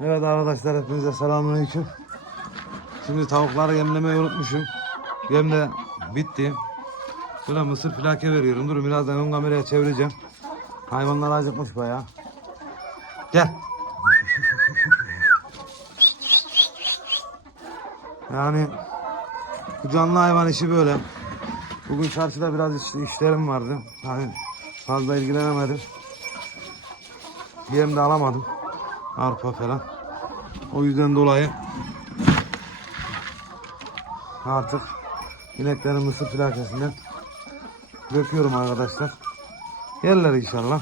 Evet arkadaşlar hepinize selamünaleyküm. Şimdi tavukları yemlemeyi unutmuşum. Yem de bitti. Şöyle mısır filake veriyorum. Dur birazdan ön kameraya çevireceğim. Hayvanlar acıkmış bayağı. Gel. Yani bu canlı hayvan işi böyle. Bugün çarşıda biraz iş- işlerim vardı. Hani fazla ilgilenemedim. Yem alamadım. Arpa falan. O yüzden dolayı artık ineklerin mısır plakasından döküyorum arkadaşlar. Yerler inşallah.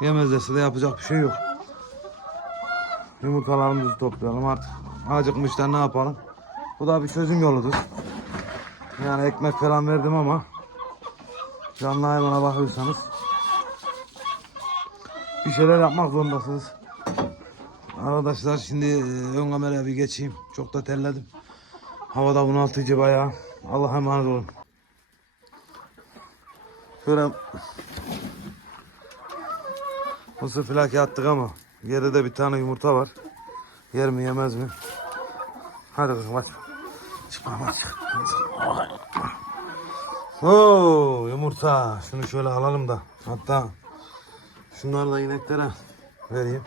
Yemezlerse de yapacak bir şey yok. Yumurtalarımızı toplayalım artık. Acıkmışlar ne yapalım. Bu da bir çözüm yoludur. Yani ekmek falan verdim ama canlı hayvana bakıyorsanız bir şeyler yapmak zorundasınız. Arkadaşlar şimdi e, ön kameraya bir geçeyim. Çok da terledim. Havada bunaltıcı bayağı. Allah'a emanet olun. Şöyle mısır filaki attık ama geride bir tane yumurta var. Yer mi yemez mi? Hadi kızım aç. Çık baba çık. Oo yumurta. Şunu şöyle alalım da. Hatta şunları da ineklere vereyim.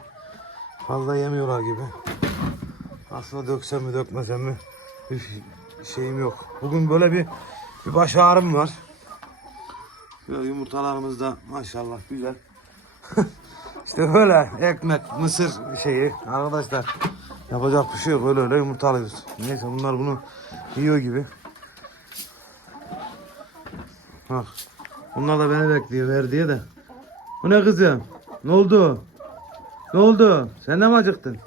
Fazla yemiyorlar gibi. Aslında döksem mi dökmesem mi bir şeyim yok. Bugün böyle bir bir baş ağrım var. Böyle yumurtalarımız da maşallah güzel. işte böyle ekmek, mısır şeyi arkadaşlar. Yapacak bir şey yok öyle öyle yumurta alıyoruz. Neyse bunlar bunu yiyor gibi. Bak. Bunlar da beni bekliyor ver diye de. Bu ne kızım? Ne oldu? Ne oldu? Sen de mi acıktın?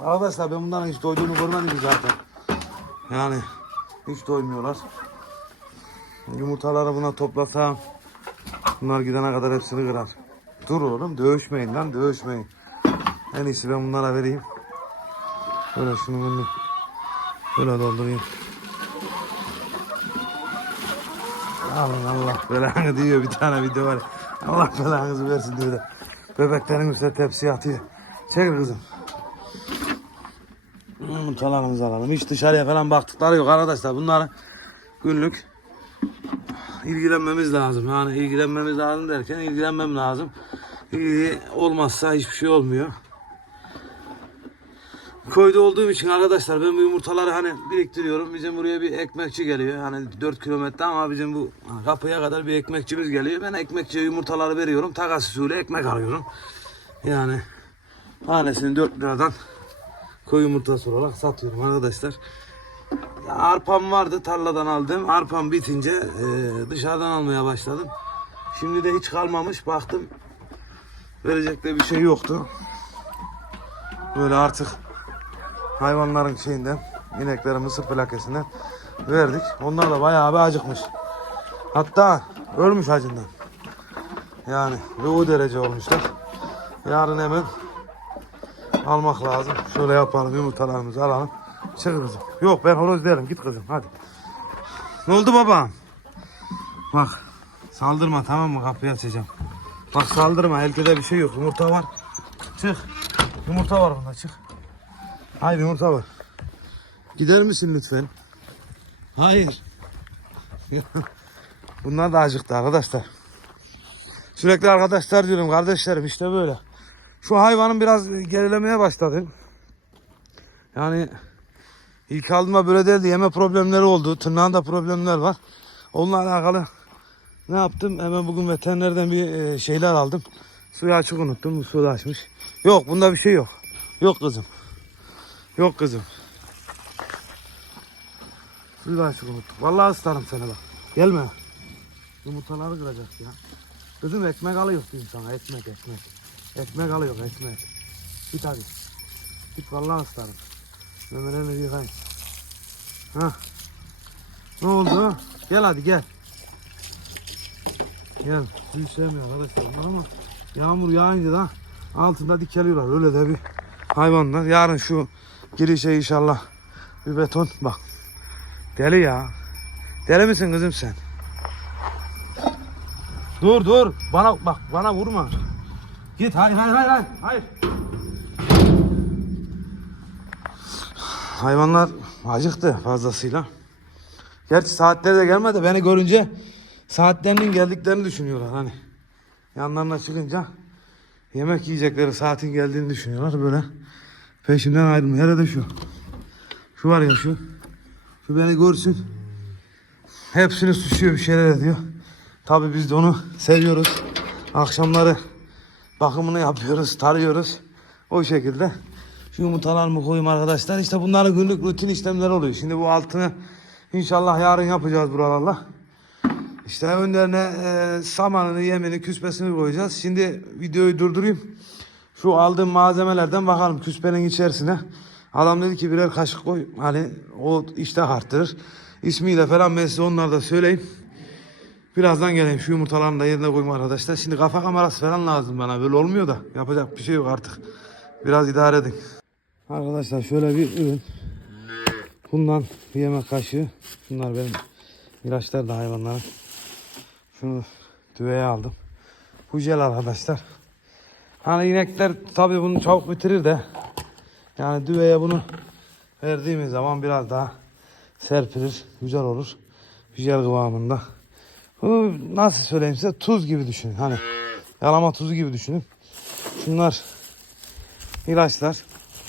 Arkadaşlar ben bunların hiç doyduğunu görmedim zaten. Yani hiç doymuyorlar. Yumurtaları buna toplasam bunlar gidene kadar hepsini kırar. Dur oğlum dövüşmeyin lan dövüşmeyin. En iyisi ben bunlara vereyim. Böyle şunu bunu böyle doldurayım. Alın Allah belanı diyor bir tane video var. Allah belanızı versin diyor. Bebeklerin üstüne tepsiye atıyor. Çekil kızım. Yumurtalarımızı alalım. Hiç dışarıya falan baktıkları yok arkadaşlar. Bunları günlük ilgilenmemiz lazım. Yani ilgilenmemiz lazım derken ilgilenmem lazım. İlgi olmazsa hiçbir şey olmuyor. Köyde olduğum için arkadaşlar ben bu yumurtaları hani biriktiriyorum. Bizim buraya bir ekmekçi geliyor. Hani 4 kilometre ama bizim bu kapıya kadar bir ekmekçimiz geliyor. Ben ekmekçiye yumurtaları veriyorum. Takas usulü ekmek alıyorum. Yani tanesini 4 liradan koyu yumurtası olarak satıyorum arkadaşlar. Arpam vardı tarladan aldım. Arpam bitince e, dışarıdan almaya başladım. Şimdi de hiç kalmamış. Baktım verecek de bir şey yoktu. Böyle artık hayvanların şeyinden, ineklerin mısır plakasından verdik. Onlar da bayağı bir acıkmış. Hatta ölmüş acından. Yani ve o derece olmuşlar. Yarın hemen almak lazım. Şöyle yapalım yumurtalarımızı alalım. Çık kızım. Yok ben horoz derim git kızım hadi. Ne oldu babam? Bak saldırma tamam mı kapıyı açacağım. Bak saldırma elde de bir şey yok yumurta var. Çık. Yumurta var bunda çık. Hayır yumurta var. Gider misin lütfen? Hayır. Bunlar da acıktı arkadaşlar. Sürekli arkadaşlar diyorum kardeşlerim işte böyle. Şu hayvanın biraz gerilemeye başladı. Yani ilk aldığımda böyle değildi. Yeme problemleri oldu. Tırnağında problemler var. Onunla alakalı ne yaptım? Hemen bugün veterinerden bir e, şeyler aldım. Suyu açık unuttum. Suyu da açmış. Yok bunda bir şey yok. Yok kızım. Yok kızım. Suyu da açık unuttuk. Vallahi ıslarım seni bak. Gelme. Yumurtaları kıracak ya. Kızım ekmek alıyor diyeyim sana. Ekmek ekmek. Ekmek alıyor ekmek. Git hadi. Git vallahi ıslarım. Memelerini yıkayın. Ha. Ne oldu? Gel hadi gel. Gel. Suyu sevmiyor arkadaşlar ama yağmur yağınca da altında dikeliyorlar. Öyle de bir hayvanlar. Yarın şu girişe inşallah bir beton bak. Deli ya. Deli misin kızım sen? Dur dur. Bana bak bana vurma. Git hayır hayır hayır hayır. hayır. Hayvanlar acıktı fazlasıyla. Gerçi saatleri de gelmedi. Beni görünce saatlerinin geldiklerini düşünüyorlar hani. Yanlarına çıkınca yemek yiyecekleri saatin geldiğini düşünüyorlar böyle. Peşimden ayrılmıyor. Hele de şu. Şu var ya şu. Şu beni görsün. Hepsini suçuyor bir şeyler ediyor. Tabii biz de onu seviyoruz. Akşamları bakımını yapıyoruz, tarıyoruz. O şekilde. Şu yumurtalarımı koyayım arkadaşlar. İşte bunların günlük rutin işlemleri oluyor. Şimdi bu altını inşallah yarın yapacağız buralarla. İşte önlerine e, samanını, yemini, küspesini koyacağız. Şimdi videoyu durdurayım. Şu aldığım malzemelerden bakalım küspenin içerisine. Adam dedi ki birer kaşık koy. Hani o iştah arttırır. İsmiyle falan ben size onları da söyleyeyim. Birazdan geleyim şu yumurtalarını da yerine koyayım arkadaşlar. Şimdi kafa kamerası falan lazım bana. Böyle olmuyor da yapacak bir şey yok artık. Biraz idare edin. Arkadaşlar şöyle bir ürün. Bundan bir yemek kaşığı. Bunlar benim ilaçlar da hayvanların. Şunu düveye aldım. Bu jel arkadaşlar. Hani inekler tabii bunu çabuk bitirir de. Yani düveye bunu verdiğimiz zaman biraz daha serpilir. Güzel olur. Jel kıvamında. Bu nasıl söyleyeyim size tuz gibi düşünün. Hani yalama tuzu gibi düşünün. Şunlar ilaçlar.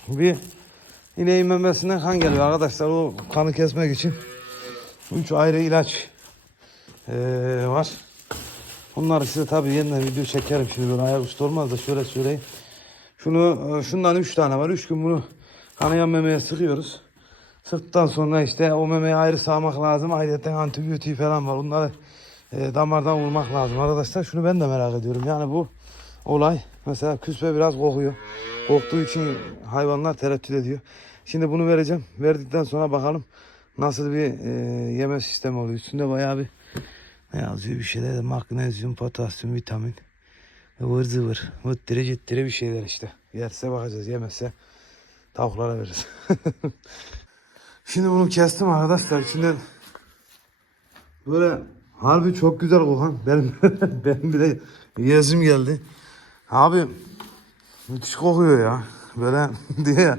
Bir ineğin memesinden kan geliyor arkadaşlar. O kanı kesmek için üç ayrı ilaç eee, var. Onları size tabii yeniden video çekerim şimdi böyle ayaküstü olmaz da şöyle söyleyeyim. Şunu e, şundan üç tane var. Üç gün bunu kanayan memeye sıkıyoruz. Sıktıktan sonra işte o memeyi ayrı sağmak lazım. Ayrıca antibiyotik falan var. Bunları e, damardan vurmak lazım. Arkadaşlar şunu ben de merak ediyorum. Yani bu olay mesela küspe biraz kokuyor. Koktuğu için hayvanlar tereddüt ediyor. Şimdi bunu vereceğim. Verdikten sonra bakalım nasıl bir e, yeme sistemi oluyor. Üstünde bayağı bir ne yazıyor bir şeyler de magnezyum, potasyum, vitamin. ıvır zıvır. Vıttire cittire bir şeyler işte. Yerse bakacağız. Yemezse tavuklara veririz. Şimdi bunu kestim arkadaşlar. İçinde böyle harbi çok güzel kokan. Benim, benim bile yesim geldi. Abi müthiş kokuyor ya. Böyle diye.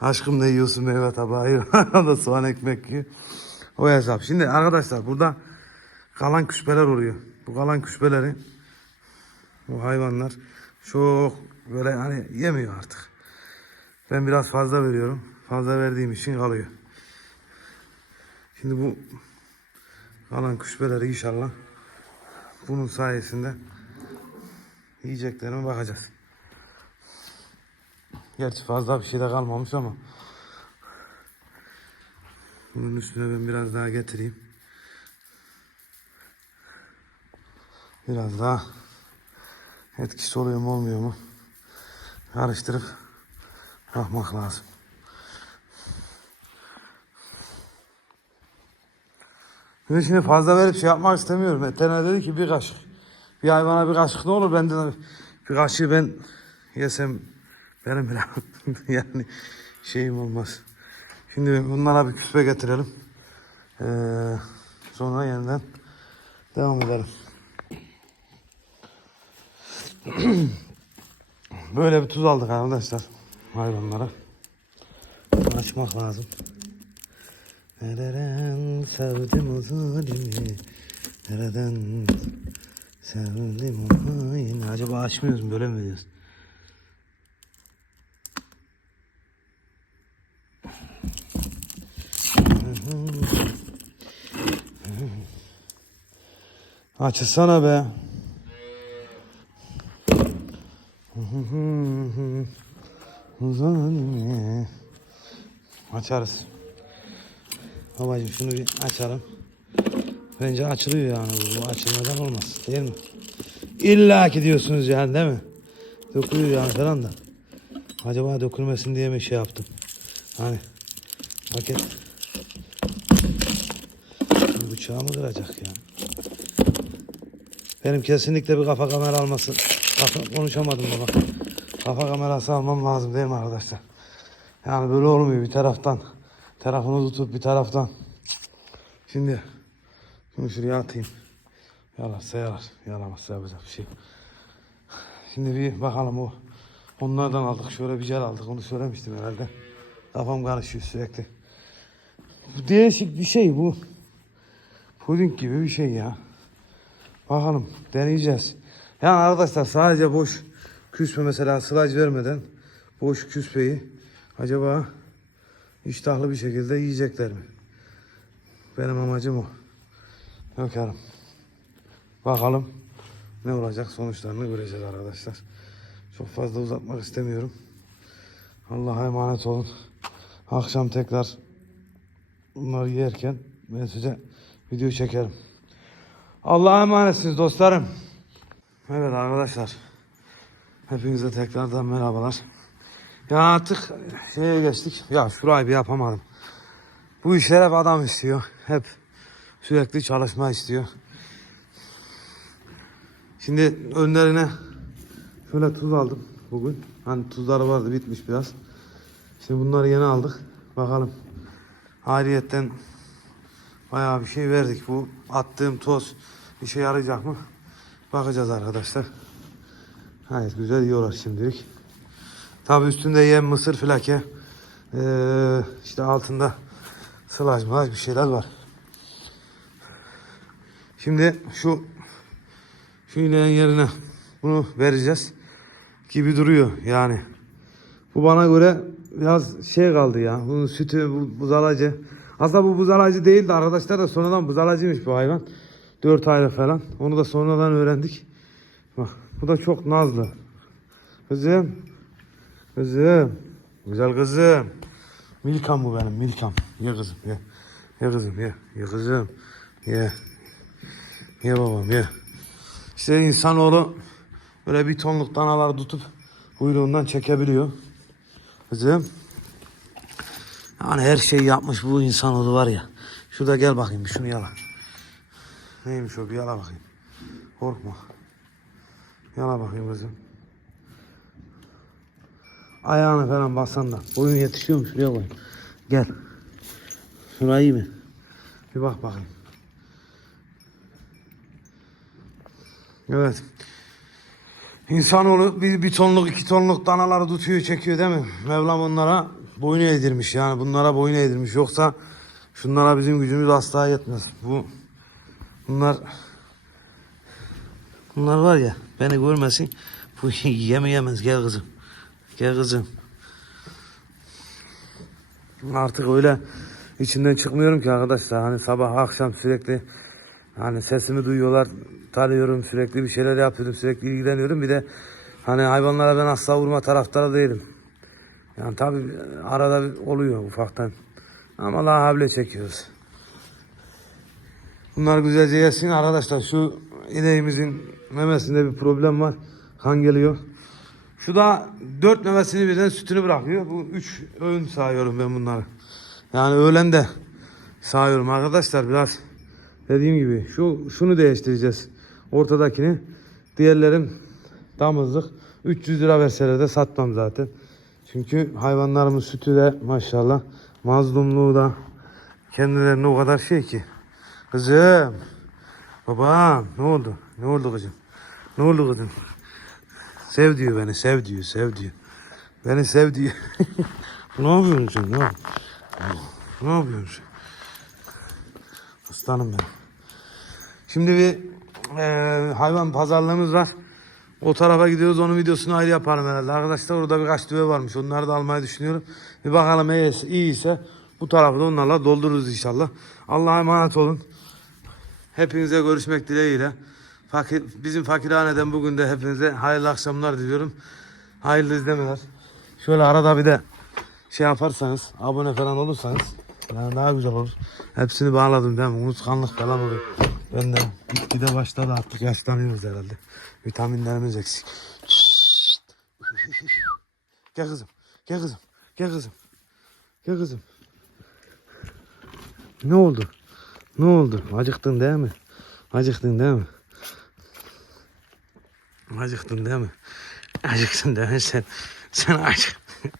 Aşkım ne yiyorsun meyve tabağı. Da soğan ekmek yiyor. O hesap. Şimdi arkadaşlar burada kalan küspeler oluyor. Bu kalan küspeleri bu hayvanlar çok böyle hani yemiyor artık. Ben biraz fazla veriyorum. Fazla verdiğim için kalıyor. Şimdi bu kalan küspeleri inşallah bunun sayesinde yiyeceklerime bakacağız. Gerçi fazla bir şey de kalmamış ama bunun üstüne ben biraz daha getireyim. Biraz daha etkisi oluyor mu olmuyor mu karıştırıp bakmak lazım. Ben şimdi fazla verip şey yapmak istemiyorum. Veteriner dedi ki bir kaşık. Bir hayvana bir kaşık ne olur benden bir kaşığı ben yesem benim bile yani şeyim olmaz. Şimdi bunlara bir küspe getirelim. Ee, sonra yeniden devam edelim. Böyle bir tuz aldık arkadaşlar hayvanlara. Açmak lazım. Nereden sevdim o zalimi Nereden sevdim o haini Acaba açmıyoruz mu böyle mi veriyoruz? Açılsana be. Zalimi. Açarız. Babacım şunu bir açalım. Bence açılıyor yani bu. Açılmadan olmaz değil mi? İlla ki diyorsunuz yani değil mi? Dökülüyor yani falan da. Acaba dökülmesin diye mi şey yaptım? Hani paket Bu bıçağımı kıracak ya. Benim kesinlikle bir kafa kamera alması. Kafa, konuşamadım baba. Kafa kamerası almam lazım değil mi arkadaşlar? Yani böyle olmuyor bir taraftan. Tarafını tutup bir taraftan. Şimdi şunu şuraya atayım. Yalarsa yalar. Yalamazsa yapacak bir şey. Şimdi bir bakalım o. Onlardan aldık. Şöyle bir jel aldık. Onu söylemiştim herhalde. Kafam karışıyor sürekli. Bu değişik bir şey bu. Puding gibi bir şey ya. Bakalım deneyeceğiz. Yani arkadaşlar sadece boş küspe mesela sılaj vermeden boş küspeyi acaba iştahlı bir şekilde yiyecekler mi? Benim amacım o. Bakalım. Bakalım ne olacak sonuçlarını göreceğiz arkadaşlar. Çok fazla uzatmak istemiyorum. Allah'a emanet olun. Akşam tekrar bunları yerken ben size video çekerim. Allah'a emanetsiniz dostlarım. Evet arkadaşlar. Hepinize tekrardan merhabalar. Ya artık şeye geçtik. Ya şurayı bir yapamadım. Bu işler hep adam istiyor. Hep sürekli çalışma istiyor. Şimdi önlerine şöyle tuz aldım bugün. Hani tuzları vardı bitmiş biraz. Şimdi bunları yeni aldık. Bakalım. Hariyetten bayağı bir şey verdik. Bu attığım toz işe yarayacak mı? Bakacağız arkadaşlar. Gayet güzel yiyorlar şimdilik. Tabi üstünde yem, mısır, filake. Ee, işte altında sılaj mılaj bir şeyler var. Şimdi şu şu ineğin yerine bunu vereceğiz gibi duruyor yani. Bu bana göre biraz şey kaldı ya. Bunun sütü, bu buzalacı. Aslında bu buzalacı değildi arkadaşlar da sonradan buzalacıymış bu hayvan. 4 aylık falan. Onu da sonradan öğrendik. Bak bu da çok nazlı. Kızım. Kızım. Güzel kızım. Milkam bu benim Milkam. Ye kızım ye. Ye kızım ye. Ye kızım. Ye. Ye babam ye. İşte insanoğlu böyle bir tonluk danalar tutup kuyruğundan çekebiliyor. Kızım. Yani her şeyi yapmış bu insanoğlu var ya. Şurada gel bakayım şunu yala. Neymiş o bir yala bakayım. Korkma. Yala bakayım kızım. Ayağını falan basan da. Boyun yetişiyor mu? Şuraya koy. Gel. Şurayı iyi mi? Bir bak bakayım. Evet. İnsanoğlu bir, bir tonluk iki tonluk danaları tutuyor çekiyor değil mi? Mevlam onlara boyun eğdirmiş yani bunlara boyun eğdirmiş. Yoksa şunlara bizim gücümüz asla yetmez. Bu bunlar bunlar var ya beni görmesin bu yemeyemez gel kızım. Gel kızım. Artık öyle içinden çıkmıyorum ki arkadaşlar. Hani sabah akşam sürekli hani sesimi duyuyorlar. Tanıyorum sürekli bir şeyler yapıyorum. Sürekli ilgileniyorum. Bir de hani hayvanlara ben asla vurma taraftarı değilim. Yani tabi arada oluyor ufaktan. Ama la havle çekiyoruz. Bunlar güzelce yesin arkadaşlar. Şu ineğimizin memesinde bir problem var. Kan geliyor. Şu da dört memesini birden sütünü bırakıyor. Bu üç öğün sağıyorum ben bunları. Yani öğlen de sağıyorum arkadaşlar biraz dediğim gibi şu şunu değiştireceğiz. Ortadakini. Diğerlerim damızlık. 300 lira verseler de satmam zaten. Çünkü hayvanlarımın sütü de maşallah mazlumluğu da kendilerine o kadar şey ki. Kızım. Babam ne oldu? Ne oldu kızım? Ne oldu kızım? Sev diyor beni, sev diyor, sev diyor. Beni sev diyor. ne yapıyorsun sen? Ne, ne yapıyorsun sen? Aslanım benim. Şimdi bir eee, hayvan pazarlığımız var. O tarafa gidiyoruz. Onun videosunu ayrı yaparım herhalde. Arkadaşlar orada birkaç düve varmış. Onları da almayı düşünüyorum. Bir bakalım iyiyse, iyiyse bu tarafı da onlarla doldururuz inşallah. Allah'a emanet olun. Hepinize görüşmek dileğiyle. Fakir, bizim fakirhaneden bugün de hepinize hayırlı akşamlar diliyorum. Hayırlı izlemeler. Şöyle arada bir de şey yaparsanız, abone falan olursanız yani daha güzel olur. Hepsini bağladım mi? Unutkanlık falan oluyor. Ben de gitgide başladı artık yaşlanıyoruz herhalde. Vitaminlerimiz eksik. Gel kızım. Gel kızım. Gel kızım. Gel kızım. Ne oldu? Ne oldu? Acıktın değil mi? Acıktın değil mi? Acıktın değil mi? Acıktın değil mi sen? Sen acıktın.